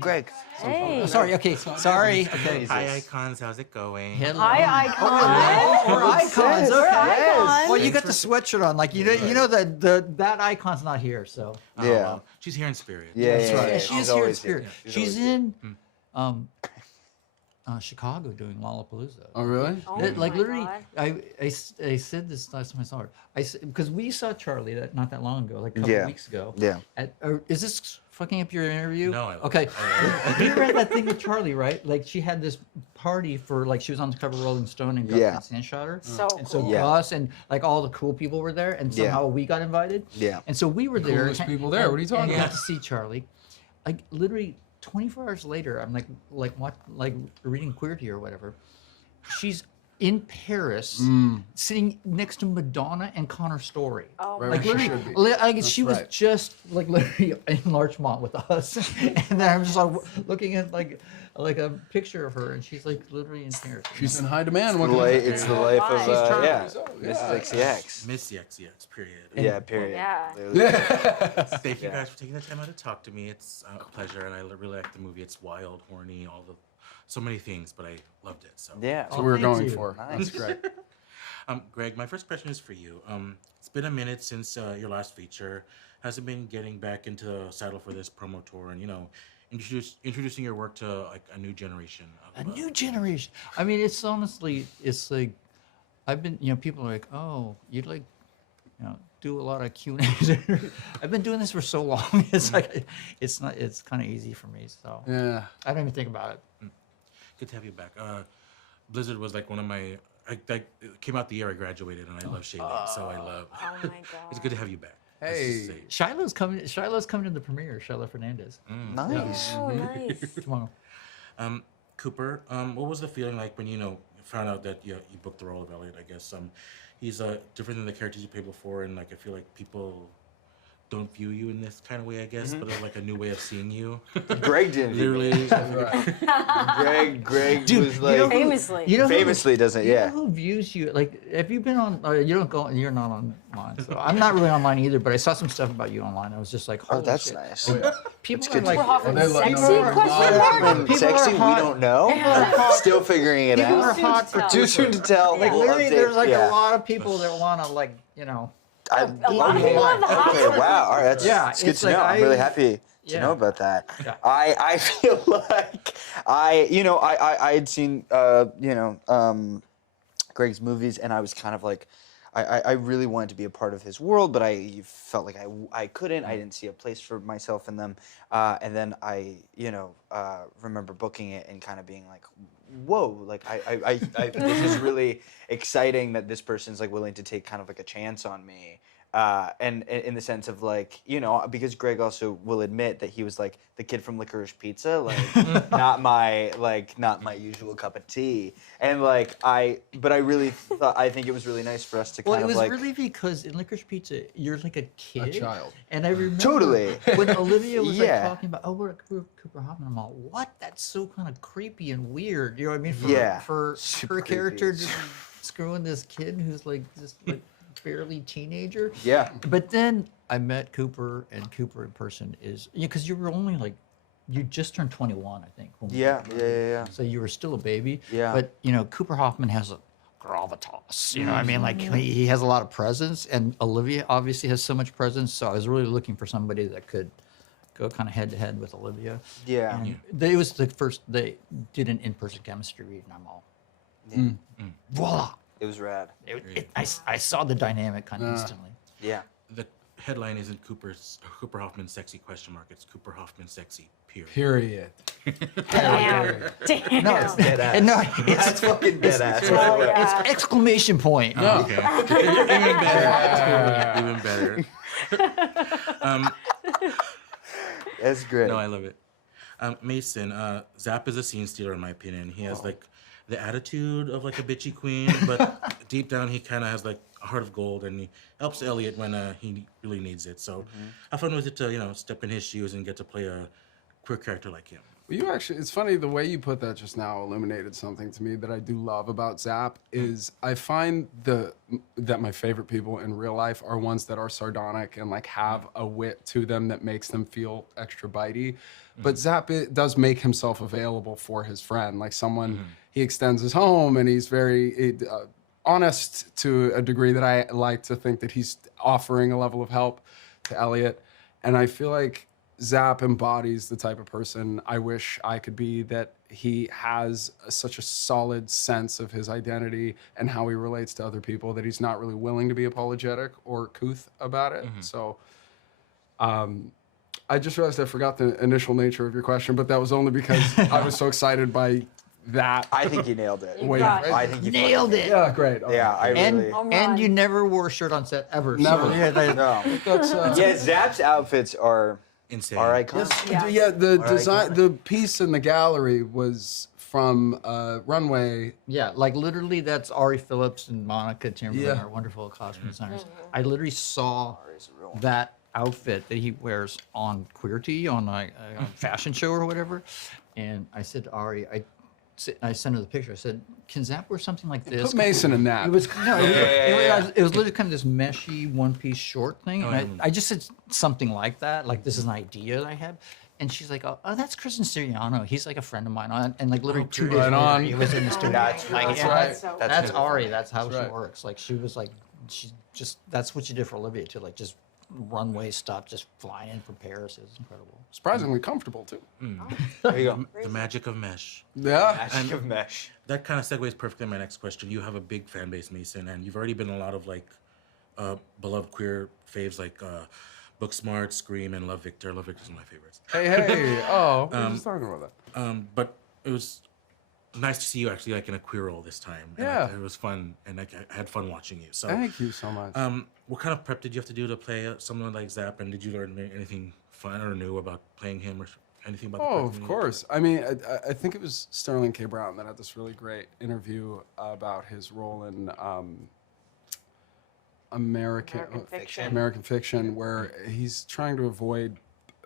Greg. Hey. Oh, sorry. Okay. Sorry. Okay. Hi, icons. How's it going? Hello. Hi, icon. We're icons. We're Okay. icons. Well, you got the sweatshirt on. Like you know that icon's not here. So Oh, Yeah. well, she's here in spirit. Yeah, that's yeah, right. yeah. She She's is here in always spirit. here. She's She's always in Chicago doing Lollapalooza. Oh, really? Oh Like my literally, God. I said this last time I saw her. Because we saw Charlie not that long ago, like a couple Yeah. weeks ago. Yeah. Is this fucking up your interview? No, Okay. You read that thing with Charlie, right? Like she had this party for like she was on the cover of Rolling Stone and Gus Yeah. Van Sant shot her. So And so cool. Yeah. Gus and like all the cool people were there, and Yeah. somehow we got invited. Yeah. And so we were there. Coolest people there. What are you talking and about? got to see Charlie. Like literally 24 hours later, I'm like reading Queerty or whatever. She's in Paris, sitting next to Madonna and Connor Story. Oh Right my Like where God. she literally, should be. like she was right. just like literally in Larchmont with us, and then I'm just like looking at like a picture of her, and she's like literally in Paris. She's in high demand. What It's the life of, She's trying. yeah. So, Mrs. XCX. Miss XCX, period. Yeah, period. Yeah. Literally. Thank you Yeah. guys for taking the time out to talk to me. It's a pleasure, and I really like the movie. It's wild, horny, so many things, but I loved it. So Yeah. That's what we were thank going you. for. Nice. That's great. Greg, my first question is for you. It's been a minute since your last feature. Has it been getting back into the saddle for this promo tour and introducing your work to like a new generation? A new generation. I mean, it's honestly, it's like I've been, people are like, oh, you'd like, do a lot of Q&As. I've been doing this for so long. It's like, it's kind of easy for me. So Yeah. I don't even think about it. Good to have you back. Blizzard was like one of my. It came out the year I graduated, and I love shading, so I love. Oh my God. It's good to have you back. Hey. Shiloh's coming to the premiere. Shiloh Fernandez Nice. Oh, nice. tomorrow. Cooper, what was the feeling like when you found out that you booked the role of Elliot? I guess he's different than the characters you played before, and like I feel like people don't view you in this kind of way, I guess, but like a new way of seeing you. Greg didn't. Literally. Greg Dude, was like Famously. famously doesn't. You know Yeah. who views you? Like, have you been on? You're not online. So I'm not really online either. But I saw some stuff about you online. I was just like, Oh, holy that's shit. nice. People good are to like, Cooper Hoffman They let- sexy? no, no, Question no. mark? Hoffman People sexy? are We hot. don't know. Still figuring it people are out. hot for Too Too soon to tell. Like We'll literally, update. there's like Yeah. a lot of people that want to I- A lot of people have the hot Okay, for wow. All right, that's Yeah, it's good it's to like know. I'm really happy to Yeah. know about that. Yeah. I feel like I had seen Greg's movies, and I was kind of like I really wanted to be a part of his world, but I felt like I couldn't. I didn't see a place for myself in them. And then I remember booking it and kind of being like, whoa, like I this is really exciting that this person's like willing to take kind of like a chance on me. And in the sense of like, because Greg also will admit that he was like the kid from Licorice Pizza, like not my usual cup of tea. And like I think it was really nice for us to Well, kind it of was like really because in Licorice Pizza, you're like a kid. child. And I remember Totally. when Olivia was like Yeah. talking about, oh, we're at Cooper Hoffman. I'm all, what? That's so kind of creepy and weird. You know what I mean? Yeah. For Super her character creepy. to be screwing this kid who's like just like barely teenager. yeah. But then I met Cooper, and Cooper in person is because you were only like, you just turned 21, I think. when we Yeah, met. yeah. So you were still a baby. Yeah. But Cooper Hoffman has a gravitas. You know what I mean? Like he has a lot of presence, and Olivia obviously has so much presence. So I was really looking for somebody that could go kind of head to head with Olivia. Yeah. And it was the first they did an in-person chemistry read, and I'm all, voila! It was rad. I saw the dynamic kind of instantly. Yeah. The headline isn't Cooper Hoffman sexy ? It's Cooper Hoffman sexy. Period. Period. Damn. Damn. No, it's Dead ass. and no, That's fucking dead ass. Oh, yeah. it's exclamation point. Oh, okay. Even better. Even better. That's great. No, I love it. Mason, Zap is a scene stealer in my opinion. He has like the attitude of like a bitchy queen, but deep down he kind of has like a heart of gold, and he helps Elliot when he really needs it. So, how fun was it to step in his shoes and get to play a queer character like him. Well, you actually, it's funny, the way you put that just now illuminated something to me that I do love about Zap is I find that my favorite people in real life are ones that are sardonic and like have a wit to them that makes them feel extra bitey. But Zap does make himself available for his friend, like someone, he extends his home and he's very honest to a degree that I like to think that he's offering a level of help to Elliot. And I feel like Zap embodies the type of person I wish I could be, that he has such a solid sense of his identity and how he relates to other people that he's not really willing to be apologetic or couth about it. So I just realized I forgot the initial nature of your question, but that was only because I was so excited by that. I think you nailed it. Wait, got it. I think you Nailed fucking it. yeah, great. Okay. Yeah, I And really. Home and run. you never wore a shirt on set ever. Never. So, yeah, No. That's, Yeah, Zap's outfits are Insane. iconic. Yeah. Yeah, the Or design, iconic. the piece in the gallery was from Runway. yeah, like literally, that's Ari Phillips and Monica Timberland, Yeah. our wonderful costume designers. I literally saw Ari's a real one. that outfit that he wears on Queerty on a fashion show or whatever, and I said to Ari, I sent her the picture. I said, "Can Zap wear something like this?" Put Mason in that. It was no, yeah. it was literally kind of this meshy one-piece short thing. And I just said something like that, like this is an idea that I had. And she's like, "Oh, that's Kristen Siriano. He's like a friend of mine." And like literally 2 days Right later, on. he was in the studio. That's Like, right. yeah, right. So That's that's it. Ari. That's how she right. works. Like she was like, she just that's what she did for Olivia too. Like just runway stuff, just flying in from Paris. It was incredible. Surprisingly comfortable too. There you go. The magic of mesh. Yeah. Magic of mesh. That kind of segues perfectly to my next question. You have a big fan base, Mason, and you've already been in a lot of like beloved queer faves like Booksmart, Scream, and Love Victor. Love Victor's one of my favorites. Hey. Oh, we were just talking about that. But it was nice to see you actually like in a queer role this time. And, Yeah. like, it was fun, and like, I had fun watching you. So, Thank you so much. what kind of prep did you have to do to play someone like Zap? And did you learn anything fun or new about playing him or anything about? Oh, the of prep? course. I mean, I think it was Sterling K. Brown that had this really great interview about his role in American Fiction. American Fiction, where he's trying to avoid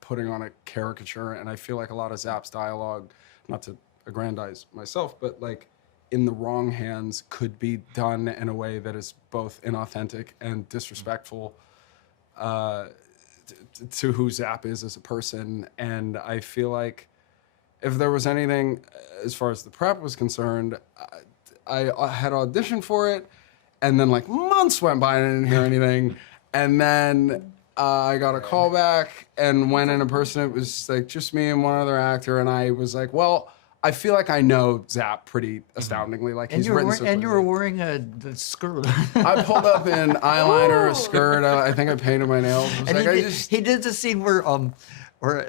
putting on a caricature. And I feel like a lot of Zap's dialogue, not to aggrandize myself, but like in the wrong hands could be done in a way that is both inauthentic and disrespectful to who Zap is as a person. And I feel like if there was anything as far as the prep was concerned, I had auditioned for it, and then like months went by and I didn't hear anything. And then I got a call back and went in in person. It was like just me and one other actor. And I was like, well, I feel like I know Zap pretty astoundingly. Like And he's you were written wearing, and you were something. wearing the skirt. I pulled up in eyeliner, a skirt. I think I painted my nails. I was And like, he did the scene where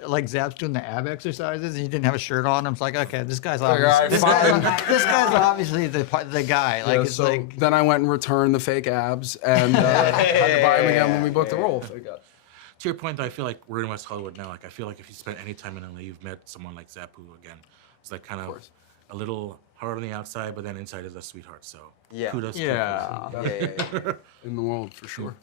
like Zap's doing the ab exercises and he didn't have a shirt on. I was like, okay, this guy's all right, obviously this guy's obviously the guy. Like Yeah, it's so like then I went and returned the fake abs and had to buy them again when we booked the role. Thank God. To your point, though, I feel like we're in West Hollywood now. Like, I feel like if you spent any time in LA, you've met someone like Zap, who again is like kind of a little hard on the outside, but then inside is a sweetheart. So Yeah. kudos. yeah. Yeah. In the world, for sure.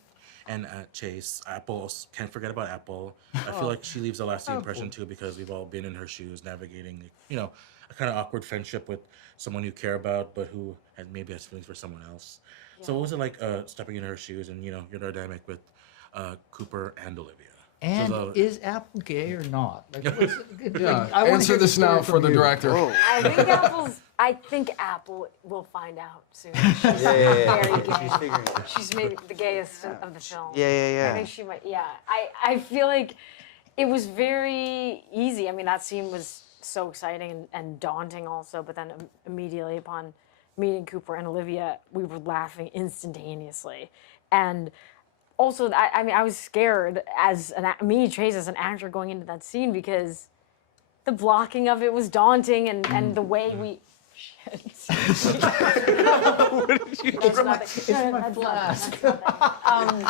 And Chase, Apple, can't forget about Apple. I feel like she leaves a lasting impression too, because we've all been in her shoes, navigating, a kind of awkward friendship with someone you care about, but who maybe has feelings for someone else. So what was it like stepping in her shoes and, your dynamic with Cooper and Olivia? And So is Apple gay or not? Like, Yeah. I wanna Answer hear the this now story for from the you. director. Oh. I think Apple will find out soon. She's Yeah. very gay. She's figuring it out. She's maybe the gayest of the film. Yeah. I think she might. Yeah. I feel like it was very easy. I mean, that scene was so exciting and daunting also. But then immediately upon meeting Cooper and Olivia, we were laughing instantaneously. And also, I was scared as Chase, as an actor going into that scene, because the blocking of it was daunting, and the way we. Shit. It's nothing. It's my flask. I'm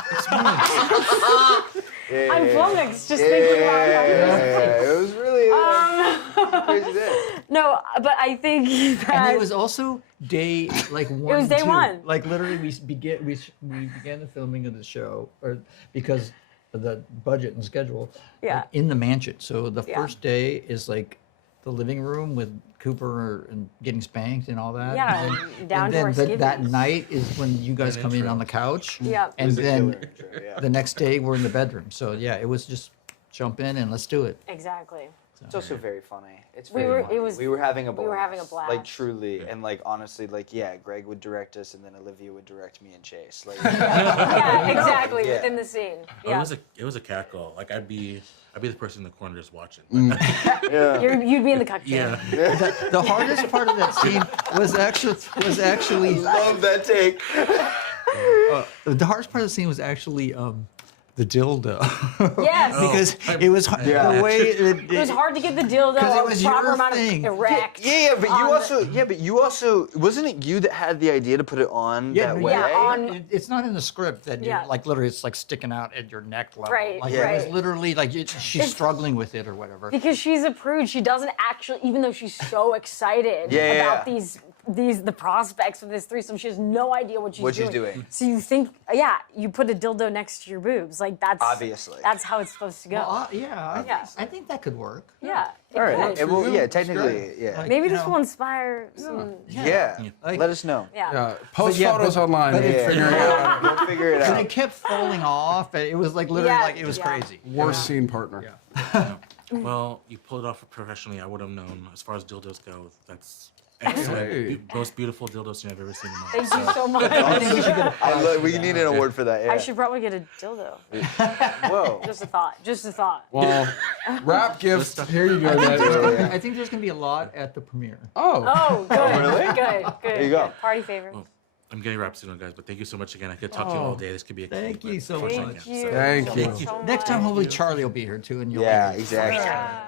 flummoxed just thinking about it. It was really crazy day. No, but I think that And it was also day like one. was day two. one. Like literally, we began the filming of the show, or because the budget and schedule Yeah. like, in the mansion. So the Yeah. first day is like the living room with Cooper and getting spanked and all that. Yeah, and and down to our that skivvies. night is when you guys An come in intro. on the couch. Yeah. And was a then killer intro, yeah. the next day we're in the bedroom. So yeah, it was just jump in and let's do it. Exactly. It's also very funny. It's We very were- it funny. was- we were having a blast. we were having a Like blast. truly, and like honestly, like yeah, Greg would direct us, and then Olivia would direct me and Chase. Like Yeah, exactly. Yeah. Within the scene. Oh, Yeah. it was a cackle. Like I'd be the person in the corner just watching. yeah. You'd be in the cockpit. Yeah. The hardest part of that scene was actually Love that take. the hardest part of the scene was actually the dildo. Yes. Because it was Yeah. the way It was hard to get the dildo 'Cause it a was proper your amount thing. of erect. Yeah, but you on also wasn't it you that had the idea to put it on that no, way? Yeah, on- it's not in the script that Yeah. you're like literally it's like sticking out at your neck level. Right, Like Yeah. it was right. literally like she's struggling with it or whatever. Because she's a prude. She doesn't actually, even though she's so excited Yeah, yeah, about yeah. the prospects of this threesome, she has no idea what she's What she's doing. doing. So you think, yeah, you put a dildo next to your boobs, like that's Obviously. that's how it's supposed to go. Well, yeah, Yeah. I think that could work. yeah. it All right. could. And well, yeah, It's technically, good. yeah. Like, Maybe you this know, will inspire some. yeah. Like- Let us know. Yeah. Yeah, post yeah, photos but- online. but We'll it- figure it out. We'll figure it And out. it kept falling off. And it was like literally Yeah, like it was yeah. crazy. Worst scene partner. Well, you pulled it off professionally. I would have known. As far as dildos go, that's excellent. Hey. Most beautiful dildo scene I've ever seen in my Thank life. you so much. I think we should get a We need an award for that. Yeah. I should probably get a dildo. Whoa. Just a thought. Just a thought. Well, wrap gift. Here you go. I think there's gonna be a lot at the premiere. Oh. Oh, good. really? Good. Good. There you go. Good. Party favor. Well, I'm getting wrapped soon, guys. But thank you so much again. I could talk to you all day. This could be a Thank but you so unfortunately I much. can't. Thank you. Thank you. so Next time, much. hopefully Charlie will be here too, and you'll. Yeah, be exactly. Yeah.